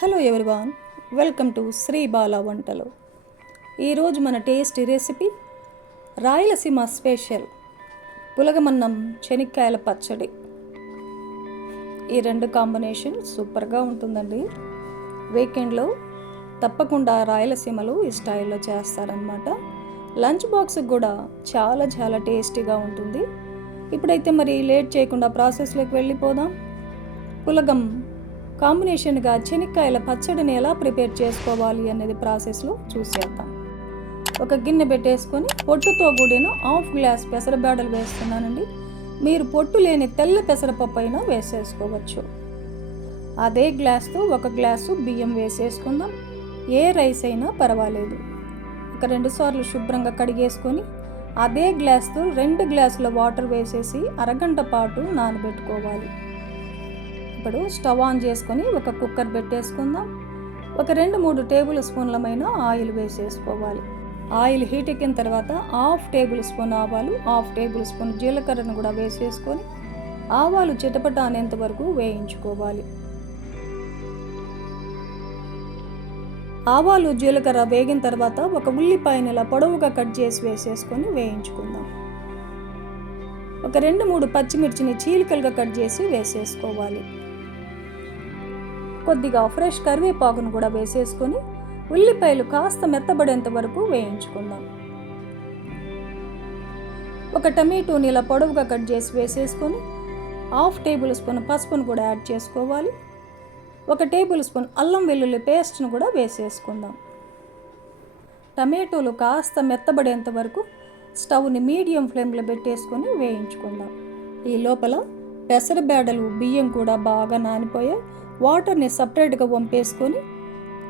Hello everyone welcome to Sri Bala వంటలు. ఈరోజు మన టేస్టీ రెసిపీ రాయలసీమ స్పెషల్ పులగమన్నం శనక్కాయల పచ్చడి. ఈ రెండు కాంబినేషన్ సూపర్గా ఉంటుందండి. వీకెండ్లో తప్పకుండా రాయలసీమలో ఈ స్టైల్లో చేస్తారనమాట లంచ్ బాక్స్కి కూడా చాలా చాలా టేస్టీగా ఉంటుంది. ఇప్పుడైతే మరి లేట్ చేయకుండా ప్రాసెస్లోకి వెళ్ళిపోదాం. పులగం కాంబినేషన్గా చెనిక్కాయల పచ్చడిని ఎలా ప్రిపేర్ చేసుకోవాలి అనేది ప్రాసెస్లో చూసేద్దాం. ఒక గిన్నె పెట్టేసుకొని పొట్టుతో కూడిన హాఫ్ గ్లాస్ పెసరబేడలు వేస్తున్నానండి. మీరు పొట్టు లేని తెల్ల పెసరపప్పు అయినా వేసేసుకోవచ్చు. అదే గ్లాస్తో ఒక గ్లాసు బియ్యం వేసేసుకుందాం. ఏ రైస్ అయినా పర్వాలేదు. ఒక రెండు సార్లు శుభ్రంగా కడిగేసుకొని అదే గ్లాస్తో రెండు గ్లాసుల వాటర్ వేసేసి అరగంట పాటు నానబెట్టుకోవాలి. ఇప్పుడు స్టవ్ ఆన్ చేసుకొని ఒక కుక్కర్ పెట్టేసుకుందాం. ఒక రెండు మూడు టేబుల్ స్పూన్లమైన ఆయిల్ వేసేసుకోవాలి. ఆయిల్ హీట్ ఎక్కిన తర్వాత హాఫ్ టేబుల్ స్పూన్ ఆవాలు హాఫ్ టేబుల్ స్పూన్ జీలకర్రను కూడా వేసేసుకొని ఆవాలు చిటపట అనేంత వరకు వేయించుకోవాలి. ఆవాలు జీలకర్ర వేగిన తర్వాత ఒక ఉల్లిపాయని ఇలా పొడవుగా కట్ చేసి వేసేసుకొని వేయించుకుందాం. ఒక రెండు మూడు పచ్చిమిర్చిని చీలికలుగా కట్ చేసి వేసేసుకోవాలి. కొద్దిగా ఫ్రెష్ కరివేపాకును కూడా వేసేసుకొని ఉల్లిపాయలు కాస్త మెత్తబడేంత వరకు వేయించుకుందాం. ఒక టమాటోని ఇలా పొడవుగా కట్ చేసి వేసేసుకొని హాఫ్ టేబుల్ స్పూన్ పసుపును కూడా యాడ్ చేసుకోవాలి. ఒక టేబుల్ స్పూన్ అల్లం వెల్లుల్లి పేస్ట్ను కూడా వేసేసుకుందాం. టమాటోలు కాస్త మెత్తబడేంత వరకు స్టవ్ని మీడియం ఫ్లేమ్లో పెట్టేసుకొని వేయించుకుందాం. ఈ లోపల పెసరబేడలు బియ్యం కూడా బాగా నానిపోయాయి. వాటర్ని సపరేట్గా వంపేసుకొని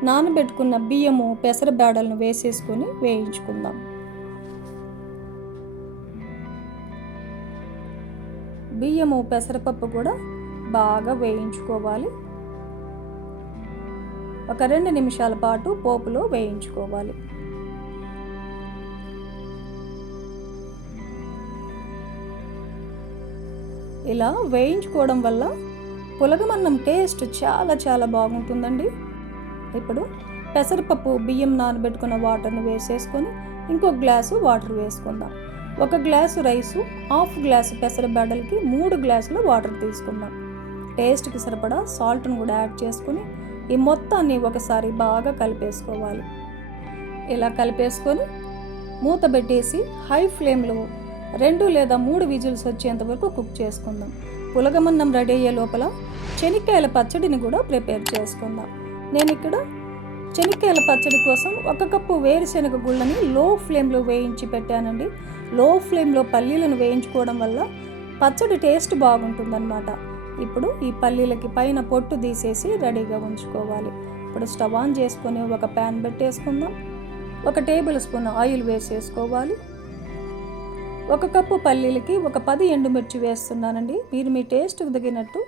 నానబెట్టుకున్న బియ్యము పెసర బేడలను వేసేసుకొని వేయించుకుందాం. బియ్యము పెసరపప్పు కూడా బాగా వేయించుకోవాలి. ఒక రెండు నిమిషాల పాటు పోపులో వేయించుకోవాలి. ఇలా వేయించుకోవడం వల్ల పులగమన్నం టేస్ట్ చాలా చాలా బాగుంటుందండి. ఇప్పుడు పెసరపప్పు బియ్యం నానబెట్టుకున్న వాటర్ని వేసేసుకొని ఇంకో గ్లాసు వాటర్ వేసుకుందాం. ఒక గ్లాసు రైసు హాఫ్ గ్లాసు పెసర పెసరబెడ్డలకి మూడు గ్లాసులు వాటర్ తీసుకుందాం. టేస్ట్కి సరిపడా సాల్ట్ను కూడా యాడ్ చేసుకుని ఈ మొత్తాన్ని ఒకసారి బాగా కలిపేసుకోవాలి. ఇలా కలిపేసుకొని మూత పెట్టేసి హై ఫ్లేమ్లో రెండు లేదా మూడు విజిల్స్ వచ్చేంత వరకు కుక్ చేసుకుందాం. పులగమన్నం రెడీ అయ్యే లోపల శనక్కాయల పచ్చడిని కూడా ప్రిపేర్ చేసుకుందాం. నేను ఇక్కడ శనక్కాయల పచ్చడి కోసం ఒక కప్పు వేరుశనగ గుళ్ళని లో ఫ్లేమ్లో వేయించి పెట్టానండి. లో ఫ్లేమ్లో పల్లీలను వేయించుకోవడం వల్ల పచ్చడి టేస్ట్ బాగుంటుందన్నమాట. ఇప్పుడు ఈ పల్లీలకి పైన పొట్టు తీసేసి రెడీగా ఉంచుకోవాలి. ఇప్పుడు స్టవ్ ఆన్ చేసుకొని ఒక ప్యాన్ పెట్టేసుకుందాం. ఒక టేబుల్ స్పూన్ ఆయిల్ వేసేసుకోవాలి. ఒక కప్పు పల్లీలకి ఒక పది ఎండుమిర్చి వేస్తున్నానండి. మీరు మీ టేస్ట్కి తగినట్టు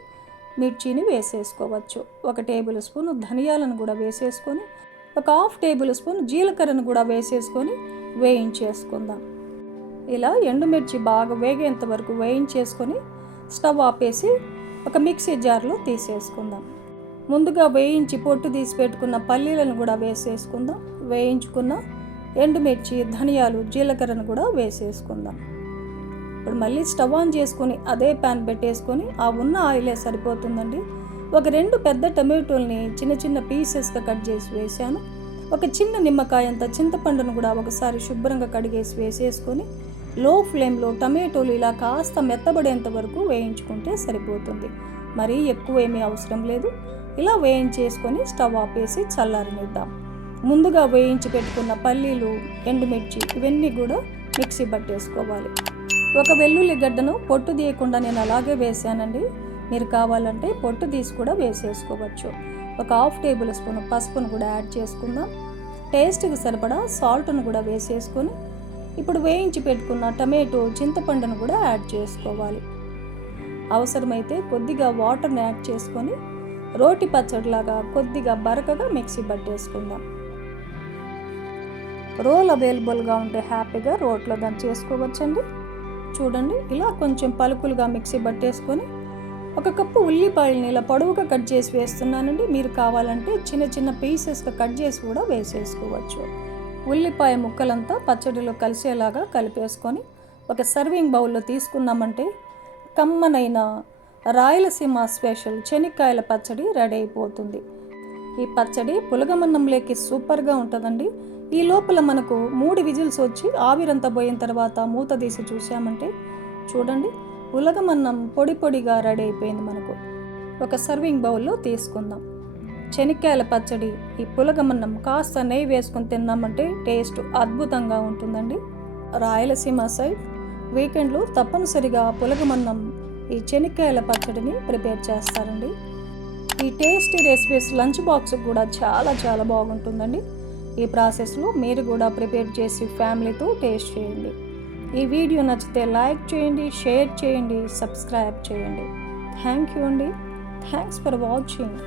మిర్చిని వేసేసుకోవచ్చు. ఒక టేబుల్ స్పూన్ ధనియాలను కూడా వేసేసుకొని ఒక హాఫ్ టేబుల్ స్పూన్ జీలకర్రను కూడా వేసేసుకొని వేయించేసుకుందాం. ఇలా ఎండుమిర్చి బాగా వేగేంత వరకు వేయించేసుకొని స్టవ్ ఆపేసి ఒక మిక్సీ జార్లో తీసేసుకుందాం. ముందుగా వేయించి పొట్టు తీసి పెట్టుకున్న పల్లీలను కూడా వేసేసుకుందాం. వేయించుకున్న ఎండుమిర్చి ధనియాలు జీలకర్రను కూడా వేసేసుకుందాం. ఇప్పుడు మళ్ళీ స్టవ్ ఆన్ చేసుకొని అదే ప్యాన్ పెట్టేసుకొని ఆ ఉన్న ఆయిలే సరిపోతుందండి. ఒక రెండు పెద్ద టమాటోల్ని చిన్న చిన్న పీసెస్గా కట్ చేసి వేసాను ఒక చిన్న నిమ్మకాయ అంత చింతపండును కూడా ఒకసారి శుభ్రంగా కడిగేసి వేసేసుకొని లో ఫ్లేమ్లో టమాటోలు ఇలా కాస్త మెత్తబడేంత వరకు వేయించుకుంటే సరిపోతుంది. మరీ ఎక్కువ ఏమీ అవసరం లేదు. ఇలా వేయించేసుకొని స్టవ్ ఆపేసి చల్లారనిద్దాం. ముందుగా వేయించి పెట్టుకున్న పల్లీలు ఎండుమిర్చి ఇవన్నీ కూడా మిక్సీ పట్టేసుకోవాలి. ఒక వెల్లుల్లి గడ్డను పొట్టు తీయకుండా నేను అలాగే వేసానండి. మీరు కావాలంటే పొట్టు తీసి కూడా వేసేసుకోవచ్చు. ఒక హాఫ్ టేబుల్ స్పూన్ పసుపును కూడా యాడ్ చేసుకుందాం. టేస్ట్కి సరిపడా సాల్ట్ను కూడా వేసేసుకొని ఇప్పుడు వేయించి పెట్టుకున్న టమాటో చింతపండును కూడా యాడ్ చేసుకోవాలి. అవసరమైతే కొద్దిగా వాటర్ని యాడ్ చేసుకొని రోటి పచ్చడిలాగా కొద్దిగా బరకగా మిక్సీ పట్టేసుకుందాం. రోల్ అవైలబుల్గా ఉంటే హ్యాపీగా రోట్లో దాన్ని చేసుకోవచ్చండి. చూడండి. ఇలా కొంచెం పలుకులుగా మిక్సీ పట్టేసుకొని ఒక కప్పు ఉల్లిపాయలని ఇలా పొడవుగా కట్ చేసి వేస్తున్నానండి. మీరు కావాలంటే చిన్న చిన్న పీసెస్గా కట్ చేసి కూడా వేసేసుకోవచ్చు. ఉల్లిపాయ ముక్కలంతా పచ్చడిలో కలిసేలాగా కలిపేసుకొని ఒక సర్వింగ్ బౌల్లో తీసుకున్నామంటే కమ్మనైన రాయలసీమ స్పెషల్ చెనిక్కాయల పచ్చడి రెడీ అయిపోతుంది. ఈ పచ్చడి పులగమన్నంలోకి సూపర్గా ఉంటుందండి. ఈ లోపల మనకు మూడు విజిల్స్ వచ్చి ఆవిరంతా పోయిన తర్వాత మూత తీసి చూసామంటే చూడండి పులగమన్నం పొడి పొడిగా రెడీ అయిపోయింది మనకు. ఒక సర్వింగ్ బౌల్లో తీసుకుందాం. చెనిక్కాయల పచ్చడి ఈ పులగమన్నం కాస్త నెయ్యి వేసుకొని తిన్నామంటే టేస్ట్ అద్భుతంగా ఉంటుందండి. రాయలసీమ సైడ్ వీకెండ్లో తప్పనిసరిగా పులగమన్నం ఈ చెనిక్కాయల పచ్చడిని ప్రిపేర్ చేస్తారండి. ఈ టేస్టీ రెసిపీస్ లంచ్ బాక్స్ కూడా చాలా చాలా బాగుంటుందండి. ఈ ప్రాసెస్లో మీరు కూడా ప్రిపేర్ చేసి ఫ్యామిలీతో టేస్ట్ చేయండి. ఈ వీడియో నచ్చితే లైక్ చేయండి షేర్ చేయండి సబ్స్క్రైబ్ చేయండి. థ్యాంక్ యూ అండి. Thanks for watching.